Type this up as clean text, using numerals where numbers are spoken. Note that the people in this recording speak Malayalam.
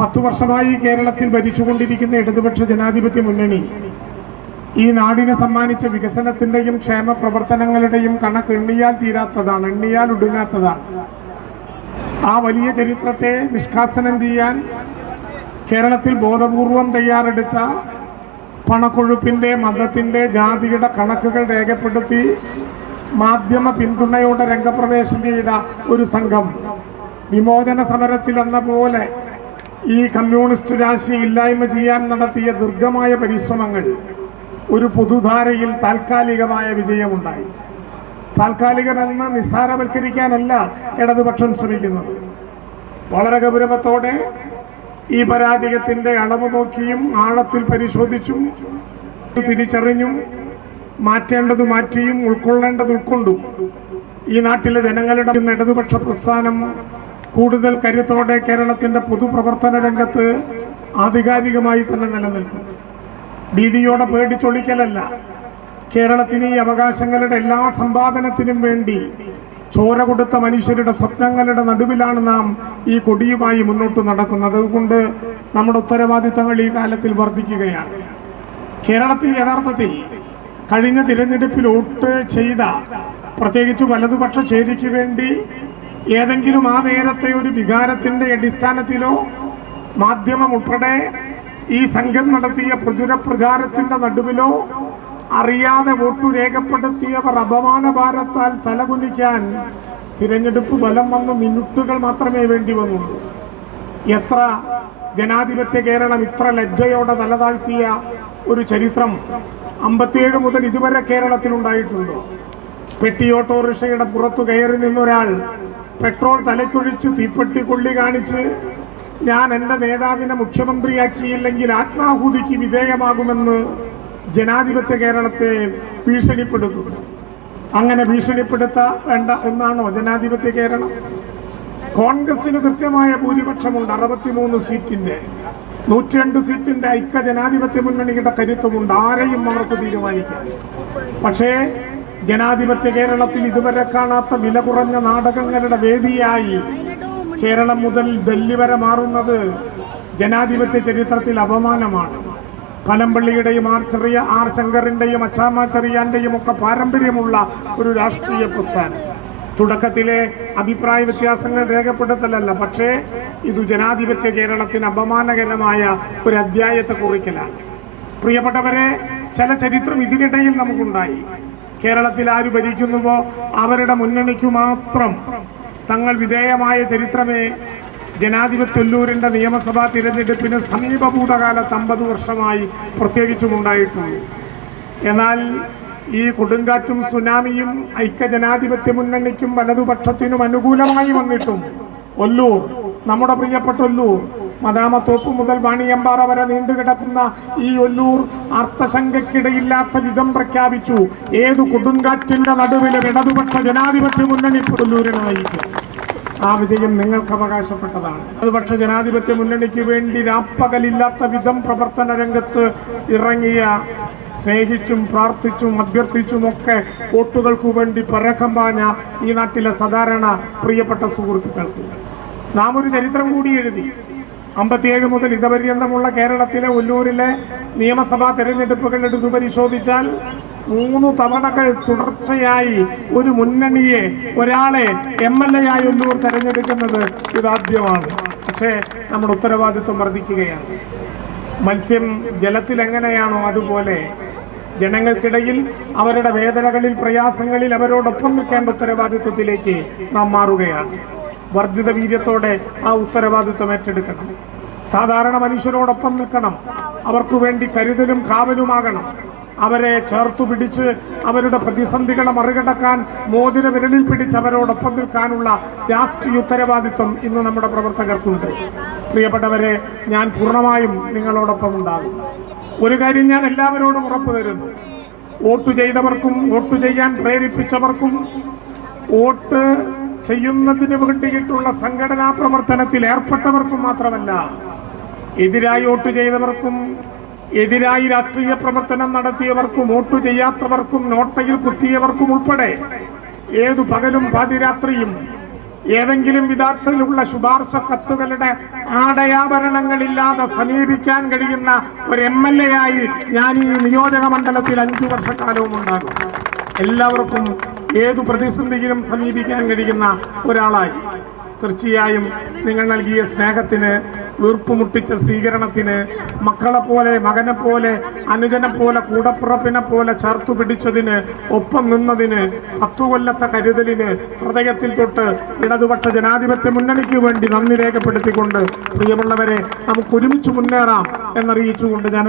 10 വർഷമായി കേരളത്തിൽ ഭരിച്ചുകൊണ്ടിരിക്കുന്ന ഇടതുപക്ഷ ജനാധിപത്യ മുന്നണി ഈ നാടിനെ സമ്മാനിച്ച വികസനത്തിന്റെയും ക്ഷേമ പ്രവർത്തനങ്ങളുടെയും കണക്ക് എണ്ണിയാൽ തീരാത്തതാണ്, എണ്ണിയാൽ ഒടുങ്ങാത്തതാണ്. ആ വലിയ ചരിത്രത്തെ നിഷ്കാസനം ചെയ്യാൻ കേരളത്തിൽ ബോധപൂർവം തയ്യാറെടുത്ത പണക്കൊഴുപ്പിന്റെ, മതത്തിന്റെ, ജാതിയുടെ കണക്കുകൾ രേഖപ്പെടുത്തി മാധ്യമ പിന്തുണയോടെ രംഗപ്രവേശം ചെയ്ത ഒരു സംഘം വിമോചന സമരത്തിൽ എന്ന പോലെ ഈ കമ്മ്യൂണിസ്റ്റ് രാശി ഇല്ലായ്മ ചെയ്യാൻ നടത്തിയ ദീർഘമായ പരിശ്രമങ്ങൾ ഒരു പൊതുധാരയിൽ താൽക്കാലികമായ വിജയമുണ്ടായി. താൽക്കാലികമെന്ന് നിസ്സാരവൽക്കരിക്കാനല്ല ഇടതുപക്ഷം ശ്രമിക്കുന്നത്. വളരെ ഗൗരവത്തോടെ ഈ പരാജയത്തിന്റെ അളവ് നോക്കിയും ആഴത്തിൽ പരിശോധിച്ചും തിരിച്ചറിഞ്ഞും മാറ്റേണ്ടത് മാറ്റിയും ഉൾക്കൊള്ളേണ്ടത് ഉൾക്കൊണ്ടും ഈ നാട്ടിലെ ജനങ്ങളുടെ ഇടതുപക്ഷ പ്രസ്ഥാനം കൂടുതൽ കരുത്തോടെ കേരളത്തിന്റെ പൊതുപ്രവർത്തന രംഗത്ത് ആധികാരികമായി തന്നെ നിലനിൽക്കും. ഭീതിയോടെ പേടിച്ചൊളിക്കലല്ല, കേരളത്തിന് ഈ അവകാശങ്ങളുടെ എല്ലാ സമ്പാദനത്തിനും വേണ്ടി ചോര കൊടുത്ത മനുഷ്യരുടെ സ്വപ്നങ്ങളുടെ നടുവിലാണ് നാം ഈ കൊടിയുമായി മുന്നോട്ട് നടക്കുന്നത്. അതുകൊണ്ട് നമ്മുടെ ഉത്തരവാദിത്തങ്ങൾ ഈ കാലത്തിൽ വർദ്ധിക്കുകയാണ്. കേരളത്തിൽ യഥാർത്ഥത്തിൽ കഴിഞ്ഞ തിരഞ്ഞെടുപ്പിൽ വോട്ട് ചെയ്ത പ്രത്യേകിച്ച് വലതുപക്ഷ ചേരിക്ക് വേണ്ടി ഏതെങ്കിലും ആ നേരത്തെ ഒരു വികാരത്തിന്റെ അടിസ്ഥാനത്തിലോ മാധ്യമം ഉൾപ്പെടെ ഈ സംഘം നടത്തിയ പ്രചുര പ്രചാരത്തിന്റെ നടുവിലോ അറിയാതെ വോട്ടു രേഖപ്പെടുത്തിയവർ അപമാന ഭാരത്താൽ തലകുനിക്കാൻ തിരഞ്ഞെടുപ്പ് ഫലം വന്ന് മിനിറ്റുകൾ മാത്രമേ വേണ്ടി വന്നുള്ളൂ. എത്ര ജനാധിപത്യ കേരളം ഇത്ര ലജ്ജയോടെ തലതാഴ്ത്തിയ ഒരു ചരിത്രം 57 മുതൽ ഇതുവരെ കേരളത്തിൽ ഉണ്ടായിട്ടുണ്ടോ? പെട്ടി ഓട്ടോറിക്ഷയുടെ പുറത്തു കയറി നിന്നൊരാൾ പെട്രോൾ തലക്കൊഴിച്ച് തീപ്പെട്ടി കൊള്ളി കാണിച്ച് ഞാൻ എൻ്റെ നേതാവിനെ മുഖ്യമന്ത്രിയാക്കിയില്ലെങ്കിൽ ആത്മാഹൂതിക്ക് വിധേയമാകുമെന്ന് ജനാധിപത്യ കേരളത്തെ ഭീഷണിപ്പെടുത്തുന്നു. അങ്ങനെ ഭീഷണിപ്പെടുത്തേണ്ട ഒന്നാണോ ജനാധിപത്യ കേരളം? കോൺഗ്രസിന് കൃത്യമായ ഭൂരിപക്ഷമുണ്ട്, 63 സീറ്റിന്റെ, 102 സീറ്റിന്റെ ഐക്യ ജനാധിപത്യ മുന്നണിയുടെ കരുത്തുമുണ്ട്. ആരെയും അവർക്ക് തീരുമാനിക്കാം. പക്ഷേ ജനാധിപത്യ കേരളത്തിൽ ഇതുവരെ കാണാത്ത വില കുറഞ്ഞ നാടകങ്ങളുടെ വേദിയായി കേരളം മുതൽ ഡൽഹി വരെ മാറുന്നത് ജനാധിപത്യ ചരിത്രത്തിൽ അപമാനമാണ്. പനമ്പള്ളിയുടെയും ആർ ശങ്കറിന്റെയും അച്ചാമ്മ ചെറിയാന്റെയും ഒക്കെ പാരമ്പര്യമുള്ള ഒരു രാഷ്ട്രീയ പ്രസ്ഥാനം. തുടക്കത്തിലെ അഭിപ്രായ വ്യത്യാസങ്ങൾ രേഖപ്പെടുത്തലല്ല, പക്ഷേ ഇത് ജനാധിപത്യ കേരളത്തിന് അപമാനകരമായ ഒരു അധ്യായത്തെ കുറിക്കലാണ്. പ്രിയപ്പെട്ടവരെ, ചില ചരിത്രം ഇതിനിടയിൽ നമുക്കുണ്ടായി. കേരളത്തിൽ ആര് ഭരിക്കുന്നുവോ അവരുടെ മുന്നണിക്കു മാത്രം തങ്ങൾ വിധേയമായ ചരിത്രമേ ജനാധിപത്യല്ലൂരിന്റെ നിയമസഭാ തിരഞ്ഞെടുപ്പിന് സമീപഭൂതകാലത്ത് 50 വർഷമായി പ്രത്യേകിച്ചും ഉണ്ടായിട്ടുള്ളൂ. എന്നാൽ ഈ കൊടുങ്കാറ്റും സുനാമിയും ഐക്യ ജനാധിപത്യ മുന്നണിക്കും വലതുപക്ഷത്തിനും അനുകൂലമായി വന്നിട്ടും ഒല്ലൂർ, നമ്മുടെ പ്രിയപ്പെട്ട ഒല്ലൂർ, മദാമത്തോപ്പ് മുതൽ വാണിയമ്പാറ വരെ നീണ്ടുകിടക്കുന്ന ഈ ഒല്ലൂർ അർത്ഥശങ്കയ്ക്കിടയില്ലാത്ത വിധം പ്രഖ്യാപിച്ചു. ഏതു കൊടുങ്കാറ്റിന്റെ നടുവിലും ഇടതുപക്ഷ ജനാധിപത്യ മുന്നണി ഒല്ലൂരിനായിരിക്കും. ആ വിജയം നിങ്ങൾക്ക് അവകാശപ്പെട്ടതാണ്. ഇടതുപക്ഷ ജനാധിപത്യ മുന്നണിക്ക് വേണ്ടി രാപ്പകലില്ലാത്ത വിധം പ്രവർത്തന രംഗത്ത് ഇറങ്ങിയ, സ്നേഹിച്ചും പ്രാർത്ഥിച്ചും അഭ്യർത്ഥിച്ചുമൊക്കെ വോട്ടുകൾക്കു വേണ്ടി പരക്കം പാഞ്ഞ ഈ നാട്ടിലെ സാധാരണ പ്രിയപ്പെട്ട സുഹൃത്തുക്കൾക്ക് നാം ഒരു ചരിത്രം കൂടി എഴുതി. 57 മുതൽ ഇതുപര്യന്തമുള്ള കേരളത്തിലെ ഒല്ലൂരിലെ നിയമസഭാ തെരഞ്ഞെടുപ്പുകൾ എടുത്തു പരിശോധിച്ചാൽ 3 തവണകൾ തുടർച്ചയായി ഒരു മുന്നണിയെ, ഒരാളെ MLA ആയി ഒല്ലൂർ തെരഞ്ഞെടുക്കുന്നത് ഇതാദ്യമാണ്. പക്ഷേ നമ്മുടെ ഉത്തരവാദിത്വം വർദ്ധിക്കുകയാണ്. മത്സ്യം ജലത്തിൽ എങ്ങനെയാണോ അതുപോലെ ജനങ്ങൾക്കിടയിൽ അവരുടെ വേദനകളിൽ, പ്രയാസങ്ങളിൽ അവരോടൊപ്പം നിൽക്കേണ്ട ഉത്തരവാദിത്വത്തിലേക്ക് നാം മാറുകയാണ്. വർദ്ധിത വീര്യത്തോടെ ആ ഉത്തരവാദിത്വം ഏറ്റെടുക്കണം. സാധാരണ മനുഷ്യരോടൊപ്പം നിൽക്കണം. അവർക്ക് വേണ്ടി കരുതലും കാവലുമാകണം. അവരെ ചേർത്തു പിടിച്ച് അവരുടെ പ്രതിസന്ധികളെ മറികടക്കാൻ മോതിര വിരലിൽ പിടിച്ച് അവരോടൊപ്പം നിൽക്കാനുള്ള രാഷ്ട്രീയ ഉത്തരവാദിത്വം ഇന്ന് നമ്മുടെ പ്രവർത്തകർക്കുണ്ട്. പ്രിയപ്പെട്ടവരെ, ഞാൻ പൂർണ്ണമായും നിങ്ങളോടൊപ്പം ഉണ്ടാകും. ഒരു കാര്യം ഞാൻ എല്ലാവരോടും ഉറപ്പു തരുന്നു. വോട്ട് ചെയ്തവർക്കും വോട്ട് ചെയ്യാൻ പ്രേരിപ്പിച്ചവർക്കും വോട്ട് ചെയ്യുന്നതിന് വേണ്ടിയിട്ടുള്ള സംഘടനാ പ്രവർത്തനത്തിൽ ഏർപ്പെട്ടവർക്കും മാത്രമല്ല, എതിരായി വോട്ട് ചെയ്തവർക്കും എതിരായി രാഷ്ട്രീയ പ്രവർത്തനം നടത്തിയവർക്കും വോട്ട് ചെയ്യാത്തവർക്കും നോട്ടയിൽ കുത്തിയവർക്കും ഉൾപ്പെടെ ഏതു പകലും പാതിരാത്രിയും ഏതെങ്കിലും വിധത്തിലുള്ള ശുപാർശ കത്തുകളുടെ ആടയാഭരണങ്ങളില്ലാതെ സമീപിക്കാൻ കഴിയുന്ന ഒരു MLA ആയി ഞാൻ ഈ നിയോജക മണ്ഡലത്തിൽ 5 വർഷക്കാലവും ഉണ്ടാകും. എല്ലാവർക്കും ഏതു പ്രതിസന്ധിയിലും സമീപിക്കാൻ കഴിയുന്ന ഒരാളായി. തീർച്ചയായും നിങ്ങൾ നൽകിയ സ്നേഹത്തിന്, വീർപ്പുമുട്ടിച്ച സ്വീകരണത്തിന്, മക്കളെ പോലെ, മകനെ പോലെ, അനുജനെ പോലെ, കൂടപ്പുറപ്പിനെ പോലെ ചേർത്തു പിടിച്ചതിന്, ഒപ്പം നിന്നതിന്, 10 കൊല്ലത്തെ കരുതലിന് ഹൃദയത്തിൽ തൊട്ട് ഇടതുപക്ഷ ജനാധിപത്യ മുന്നണിക്ക് വേണ്ടി നന്ദി രേഖപ്പെടുത്തിക്കൊണ്ട് പ്രിയമുള്ളവരെ, നമുക്ക് ഒരുമിച്ച് മുന്നേറാം എന്നറിയിച്ചുകൊണ്ട് ഞാൻ